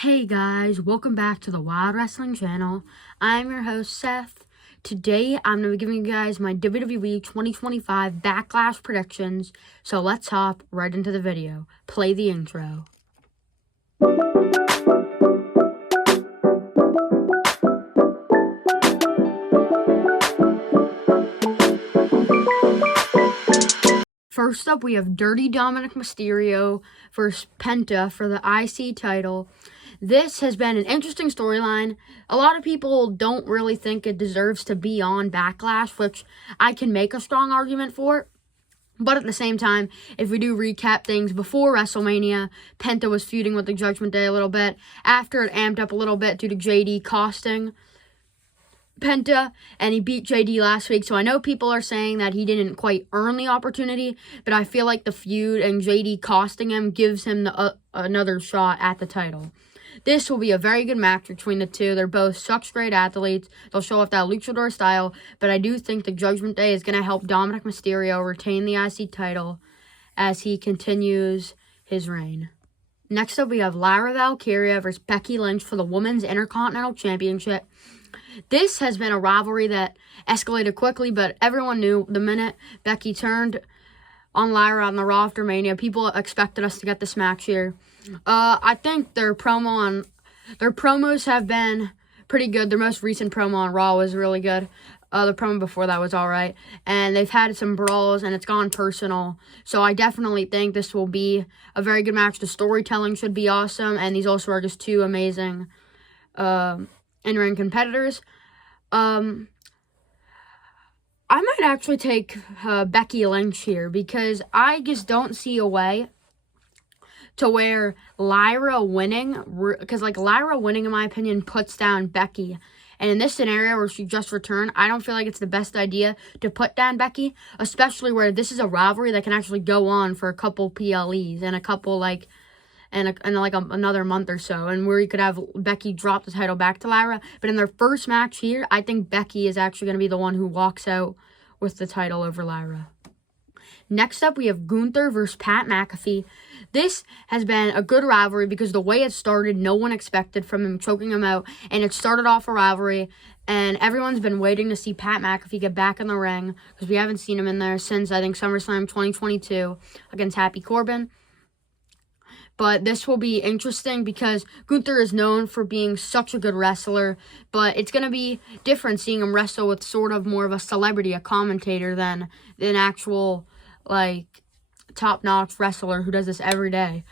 Hey guys, welcome back to the Wild Wrestling channel. I'm your host, Seth. Today, I'm going to be giving you guys my WWE 2025 Backlash Predictions. So let's hop right into the video. Play the intro. First up, we have Dirty Dominic Mysterio versus Penta for the IC title. This has been an interesting storyline. A lot of people don't really think it deserves to be on Backlash, which I can make a strong argument for. But at the same time, if we do recap things before WrestleMania, Penta was feuding with the Judgment Day a little bit. After, it amped up a little bit due to JD costing Penta, and he beat JD last week. So I know people are saying that he didn't quite earn the opportunity, but I feel like the feud and JD costing him gives him another shot at the title. This will be a very good match between the two. They're both such great athletes. They'll show off that luchador style, but I do think the Judgment Day is going to help Dominic Mysterio retain the IC title as he continues his reign. Next up, we have Lyra Valkyria versus Becky Lynch for the Women's Intercontinental Championship. This has been a rivalry that escalated quickly, but everyone knew the minute Becky turned on Lyra on the Raw after Mania, people expected us to get this match here. I think their promos have been pretty good. Their most recent promo on Raw was really good. The promo before that was all right. And they've had some brawls, and it's gone personal. So I definitely think this will be a very good match. The storytelling should be awesome, and these also are just two amazing in-ring competitors. I might actually take Becky Lynch here because I just don't see a way to where Lyra winning, because Lyra winning, in my opinion, puts down Becky. And in this scenario where she just returned, I don't feel like it's the best idea to put down Becky, especially where this is a rivalry that can actually go on for a couple PLEs and a couple another month or so, and where you could have Becky drop the title back to Lyra. But in their first match here, I think Becky is actually going to be the one who walks out with the title over Lyra. Next up, we have Gunther versus Pat McAfee. This has been a good rivalry because the way it started, no one expected from him choking him out, and it started off a rivalry, and everyone's been waiting to see Pat McAfee get back in the ring because we haven't seen him in there since, I think, SummerSlam 2022 against Happy Corbin. But this will be interesting because Gunther is known for being such a good wrestler, but it's going to be different seeing him wrestle with sort of more of a celebrity, a commentator, than an actual, top-notch wrestler who does this every day.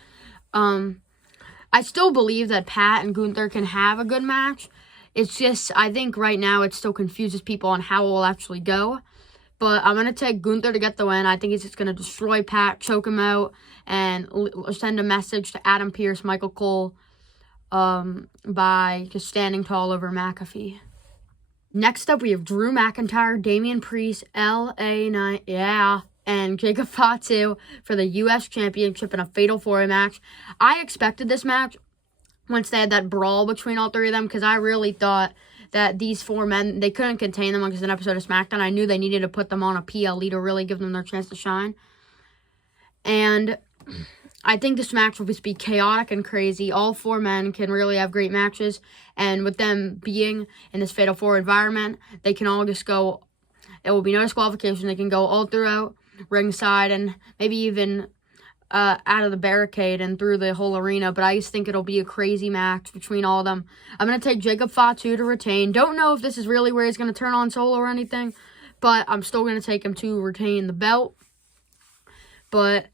I still believe that Pat and Gunther can have a good match. It's just, I think right now it still confuses people on how it will actually go. But I'm going to take Gunther to get the win. I think he's just going to destroy Pat, choke him out, and send a message to Adam Pearce, Michael Cole, by just standing tall over McAfee. Next up, we have Drew McIntyre, Damian Priest, LA Knight, and Jacob Fatu for the U.S. Championship in a Fatal 4-Way match. I expected this match once they had that brawl between all three of them because I really thought that these four men, they couldn't contain them because an episode of SmackDown. I knew they needed to put them on a PLE to really give them their chance to shine. And I think this match will just be chaotic and crazy. All four men can really have great matches. And with them being in this Fatal 4 environment, they can all just go, it will be no disqualification. They can go all throughout ringside and maybe even out of the barricade and through the whole arena, but I just think it'll be a crazy match between all of them. I'm going to take Jacob Fatu to retain. Don't know if this is really where he's going to turn on Solo or anything, but I'm still going to take him to retain the belt. But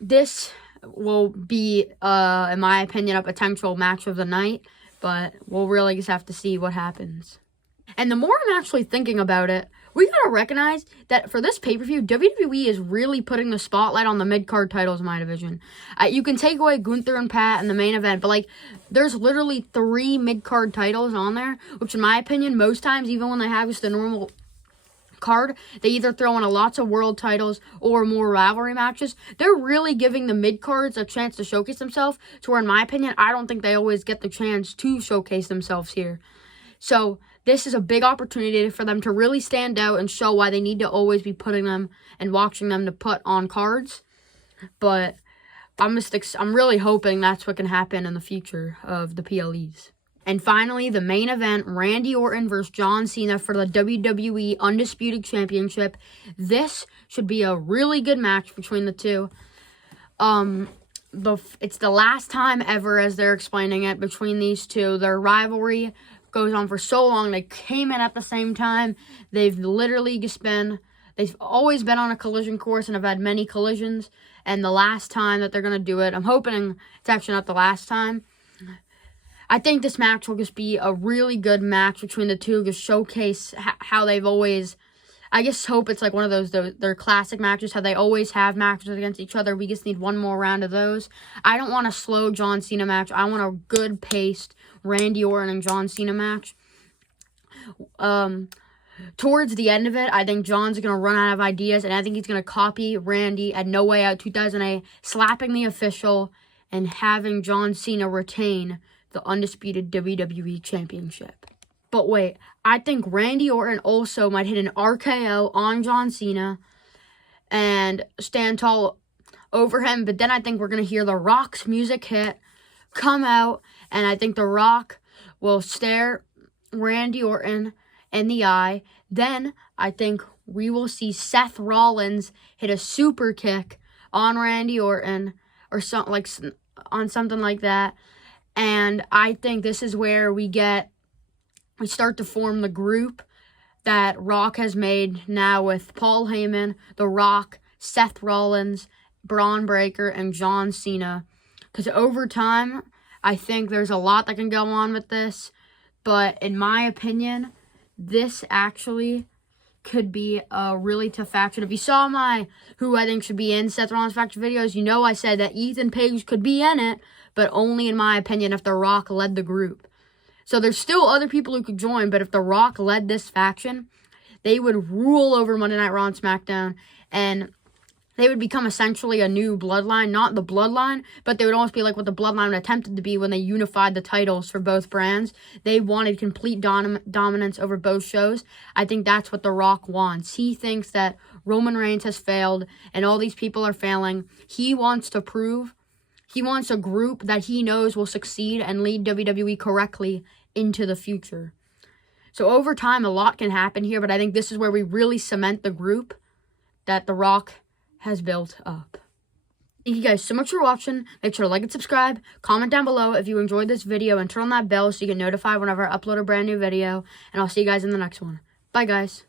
this will be, in my opinion, a potential match of the night, but we'll really just have to see what happens. And the more I'm actually thinking about it, we gotta recognize that for this pay-per-view, WWE is really putting the spotlight on the mid-card titles in my division. You can take away Gunther and Pat in the main event, but there's literally 3 mid-card titles on there, which in my opinion, most times, even when they have just a normal card, they either throw in lots of world titles or more rivalry matches. They're really giving the mid-cards a chance to showcase themselves, to where in my opinion, I don't think they always get the chance to showcase themselves here. So this is a big opportunity for them to really stand out and show why they need to always be putting them and watching them to put on cards. But I'm really hoping that's what can happen in the future of the PLEs. And finally, the main event, Randy Orton versus John Cena for the WWE Undisputed Championship. This should be a really good match between the two. It's the last time ever, as they're explaining it, between these two. Their rivalry goes on for so long. They came in at the same time. They've always been on a collision course and have had many collisions. And the last time that they're going to do it, I'm hoping it's actually not the last time. I think this match will just be a really good match between the two, just showcase how they've always, I just hope it's like one of those their classic matches, how they always have matches against each other. We just need one more round of those. I don't want a slow John Cena match. I want a good paced Randy Orton and John Cena match. Towards the end of it, I think John's going to run out of ideas, and I think he's going to copy Randy at No Way Out 2008, slapping the official and having John Cena retain the undisputed WWE Championship. But wait, I think Randy Orton also might hit an RKO on John Cena and stand tall over him. But then I think we're going to hear The Rock's music hit, come out, and I think The Rock will stare Randy Orton in the eye. Then I think we will see Seth Rollins hit a super kick on Randy Orton or something like that. And I think this is where we start to form the group that Rock has made now with Paul Heyman, The Rock, Seth Rollins, Braun Breaker, and John Cena. Because over time, I think there's a lot that can go on with this. But in my opinion, this actually could be a really tough faction. If you saw my who I think should be in Seth Rollins faction videos, you know I said that Ethan Page could be in it, but only in my opinion if The Rock led the group. So there's still other people who could join, but if The Rock led this faction, they would rule over Monday Night Raw and SmackDown, and they would become essentially a new bloodline. Not the bloodline, but they would almost be like what the bloodline attempted to be when they unified the titles for both brands. They wanted complete dominance over both shows. I think that's what The Rock wants. He thinks that Roman Reigns has failed and all these people are failing. He wants a group that he knows will succeed and lead WWE correctly into the future. So over time, a lot can happen here, but I think this is where we really cement the group that The Rock has built up. Thank you guys so much for watching. Make sure to like and subscribe. Comment down below if you enjoyed this video and turn on that bell so you get notified whenever I upload a brand new video. And I'll see you guys in the next one. Bye, guys.